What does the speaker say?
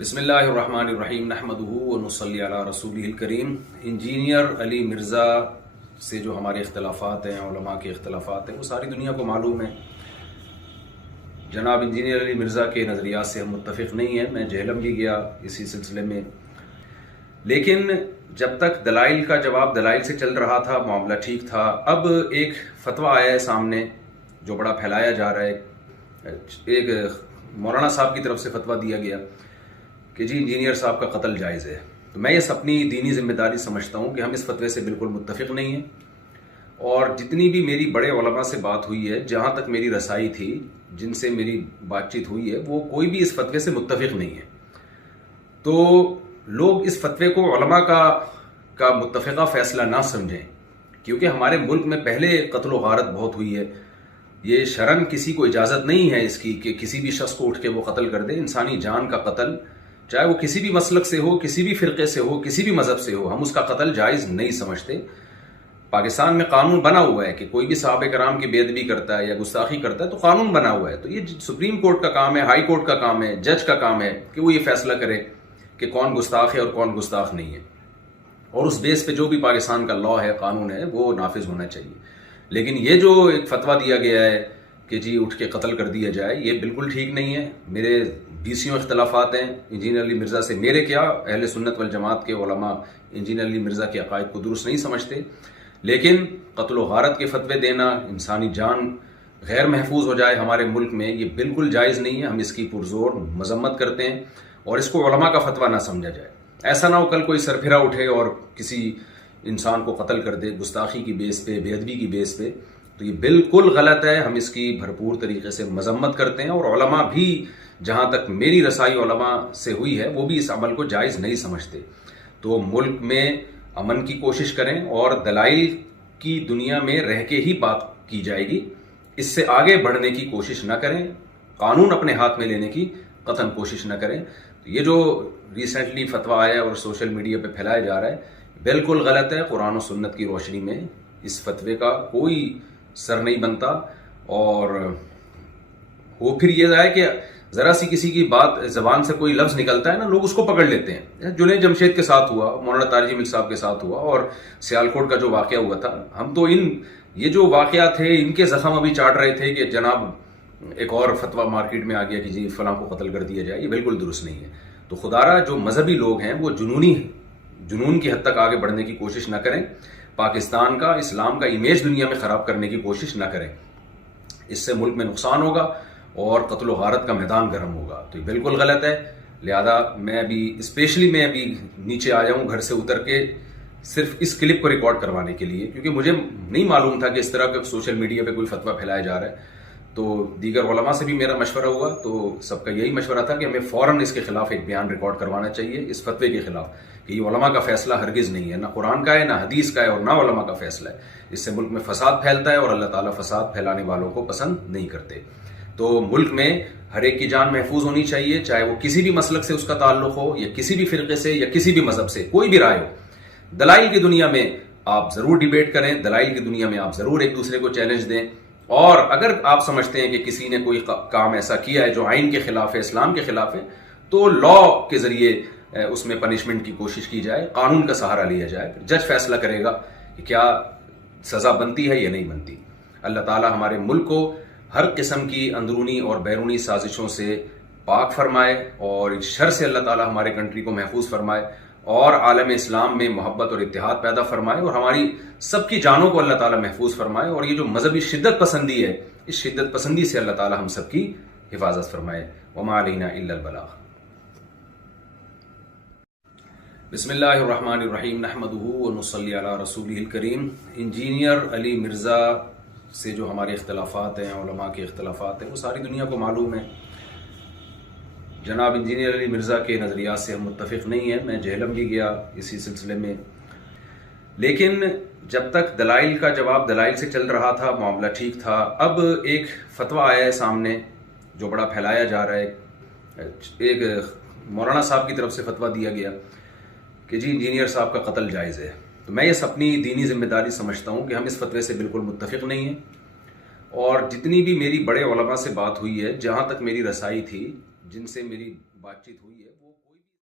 بسم اللہ الرحمن الرحیم نحمدہ ونصلی علی رسولہ الکریم۔ انجینئر علی مرزا سے جو ہمارے اختلافات ہیں، علماء کے اختلافات ہیں، وہ ساری دنیا کو معلوم ہے۔ جناب انجینئر علی مرزا کے نظریات سے ہم متفق نہیں ہیں، میں جہلم بھی گیا اسی سلسلے میں، لیکن جب تک دلائل کا جواب دلائل سے چل رہا تھا معاملہ ٹھیک تھا۔ اب ایک فتویٰ آیا ہے سامنے جو بڑا پھیلایا جا رہا ہے۔ ایک مولانا صاحب کی طرف سے فتویٰ دیا گیا کہ جی انجینئر صاحب کا قتل جائز ہے، تو میں یہ اپنی دینی ذمہ داری سمجھتا ہوں کہ ہم اس فتوے سے بالکل متفق نہیں ہیں، اور جتنی بھی میری بڑے علماء سے بات ہوئی ہے، جہاں تک میری رسائی تھی، جن سے میری بات چیت ہوئی ہے، وہ کوئی بھی اس فتوے سے متفق نہیں ہے۔ تو لوگ اس فتوے کو علماء کا متفقہ فیصلہ نہ سمجھیں، کیونکہ ہمارے ملک میں پہلے قتل و غارت بہت ہوئی ہے۔ یہ شرعاً کسی کو اجازت نہیں ہے اس کی کہ کسی بھی شخص کو اٹھ کے وہ قتل کر دے۔ انسانی جان کا قتل، چاہے وہ کسی بھی مسلک سے ہو، کسی بھی فرقے سے ہو، کسی بھی مذہب سے ہو، ہم اس کا قتل جائز نہیں سمجھتے۔ پاکستان میں قانون بنا ہوا ہے کہ کوئی بھی صحابہ کرام کی بے ادبی کرتا ہے یا گستاخی کرتا ہے تو قانون بنا ہوا ہے، تو یہ سپریم کورٹ کا کام ہے، ہائی کورٹ کا کام ہے، جج کا کام ہے کہ وہ یہ فیصلہ کرے کہ کون گستاخ ہے اور کون گستاخ نہیں ہے، اور اس بیس پہ جو بھی پاکستان کا لا ہے، قانون ہے، وہ نافذ ہونا چاہیے۔ لیکن یہ جو ایک فتویٰ دیا گیا ہے کہ جی اٹھ کے قتل کر دیا جائے، یہ بالکل ٹھیک نہیں ہے۔ میرے بیسیوں اختلافات ہیں انجینئر علی مرزا سے، میرے کیا اہل سنت والجماعت کے علماء انجینئر علی مرزا کے عقائد کو درست نہیں سمجھتے، لیکن قتل و غارت کے فتوے دینا، انسانی جان غیر محفوظ ہو جائے ہمارے ملک میں، یہ بالکل جائز نہیں ہے۔ ہم اس کی پرزور مذمت کرتے ہیں، اور اس کو علماء کا فتویٰ نہ سمجھا جائے۔ ایسا نہ ہو کل کوئی سرپھرا اٹھے اور کسی انسان کو قتل کر دے گستاخی کی بیس پہ، بے ادبی کی بیس پہ، تو یہ بالکل غلط ہے۔ ہم اس کی بھرپور طریقے سے مذمت کرتے ہیں، اور علماء بھی، جہاں تک میری رسائی علماء سے ہوئی ہے، وہ بھی اس عمل کو جائز نہیں سمجھتے۔ تو ملک میں امن کی کوشش کریں، اور دلائل کی دنیا میں رہ کے ہی بات کی جائے گی، اس سے آگے بڑھنے کی کوشش نہ کریں، قانون اپنے ہاتھ میں لینے کی قطعاً کوشش نہ کریں۔ تو یہ جو ریسنٹلی فتویٰ آیا ہے اور سوشل میڈیا پہ پھیلایا جا رہا ہے، بالکل غلط ہے۔ قرآن و سنت کی روشنی میں اس فتوے کا کوئی سر نہیں بنتا، اور وہ پھر یہ ہے کہ ذرا سی کسی کی بات زبان سے کوئی لفظ نکلتا ہے نا، لوگ اس کو پکڑ لیتے ہیں۔ جنید جمشید کے ساتھ ہوا، مولانا طارق جمیل صاحب کے ساتھ ہوا، اور سیالکوٹ کا جو واقعہ ہوا تھا، ہم تو یہ جو واقعات تھے ان کے زخم ابھی چاٹ رہے تھے کہ جناب ایک اور فتویٰ مارکیٹ میں آ گیا کہ جی فلاں کو قتل کر دیا جائے۔ یہ بالکل درست نہیں ہے۔ تو خدارا جو مذہبی لوگ ہیں وہ جنون کی حد تک آگے بڑھنے کی کوشش نہ کریں، پاکستان کا، اسلام کا امیج دنیا میں خراب کرنے کی کوشش نہ کریں۔ اس سے ملک میں نقصان ہوگا اور قتل و غارت کا میدان گرم ہوگا، تو یہ بالکل غلط ہے۔ لہذا میں ابھی نیچے آیا ہوں گھر سے اتر کے، صرف اس کلپ کو ریکارڈ کروانے کے لیے، کیونکہ مجھے نہیں معلوم تھا کہ اس طرح کا سوشل میڈیا پہ کوئی فتویٰ پھیلایا جا رہا ہے۔ تو دیگر علماء سے بھی میرا مشورہ ہوا، تو سب کا یہی مشورہ تھا کہ ہمیں فوراً اس کے خلاف ایک بیان ریکارڈ کروانا چاہیے، اس فتوے کے خلاف، کہ یہ علماء کا فیصلہ ہرگز نہیں ہے، نہ قرآن کا ہے، نہ حدیث کا ہے، اور نہ علماء کا فیصلہ ہے۔ اس سے ملک میں فساد پھیلتا ہے، اور اللہ تعالیٰ فساد پھیلانے والوں کو پسند نہیں کرتے۔ تو ملک میں ہر ایک کی جان محفوظ ہونی چاہیے، چاہے وہ کسی بھی مسلک سے اس کا تعلق ہو، یا کسی بھی فرقے سے، یا کسی بھی مذہب سے، کوئی بھی رائے ہو۔ دلائل کی دنیا میں آپ ضرور ڈیبیٹ کریں، دلائل کی دنیا میں آپ ضرور ایک دوسرے کو چیلنج دیں، اور اگر آپ سمجھتے ہیں کہ کسی نے کوئی کام ایسا کیا ہے جو آئین کے خلاف ہے، اسلام کے خلاف ہے، تو لا کے ذریعے اس میں پنشمنٹ کی کوشش کی جائے، قانون کا سہارا لیا جائے، جج فیصلہ کرے گا کہ کیا سزا بنتی ہے یا نہیں بنتی۔ اللہ تعالیٰ ہمارے ملک کو ہر قسم کی اندرونی اور بیرونی سازشوں سے پاک فرمائے، اور شر سے اللہ تعالیٰ ہمارے کنٹری کو محفوظ فرمائے، اور عالم اسلام میں محبت اور اتحاد پیدا فرمائے، اور ہماری سب کی جانوں کو اللہ تعالیٰ محفوظ فرمائے، اور یہ جو مذہبی شدت پسندی ہے، اس شدت پسندی سے اللہ تعالیٰ ہم سب کی حفاظت فرمائے۔ وما علینا الا البلاغ۔ بسم اللہ الرحمن الرحیم نحمدہ ونصلی علی رسولہ الکریم۔ انجینئر علی مرزا سے جو ہمارے اختلافات ہیں، علماء کے اختلافات ہیں، وہ ساری دنیا کو معلوم ہے۔ جناب انجینئر علی مرزا کے نظریات سے ہم متفق نہیں ہیں، میں جہلم بھی گیا اسی سلسلے میں، لیکن جب تک دلائل کا جواب دلائل سے چل رہا تھا معاملہ ٹھیک تھا۔ اب ایک فتویٰ آیا ہے سامنے جو بڑا پھیلایا جا رہا ہے۔ ایک مولانا صاحب کی طرف سے فتویٰ دیا گیا کہ جی انجینئر صاحب کا قتل جائز ہے، تو میں یہ اپنی دینی ذمہ داری سمجھتا ہوں کہ ہم اس فتوے سے بالکل متفق نہیں ہیں، اور جتنی بھی میری بڑے علماء سے بات ہوئی ہے، جہاں تک میری رسائی تھی، جن سے میری بات چیت ہوئی ہے وہ کوئی بھی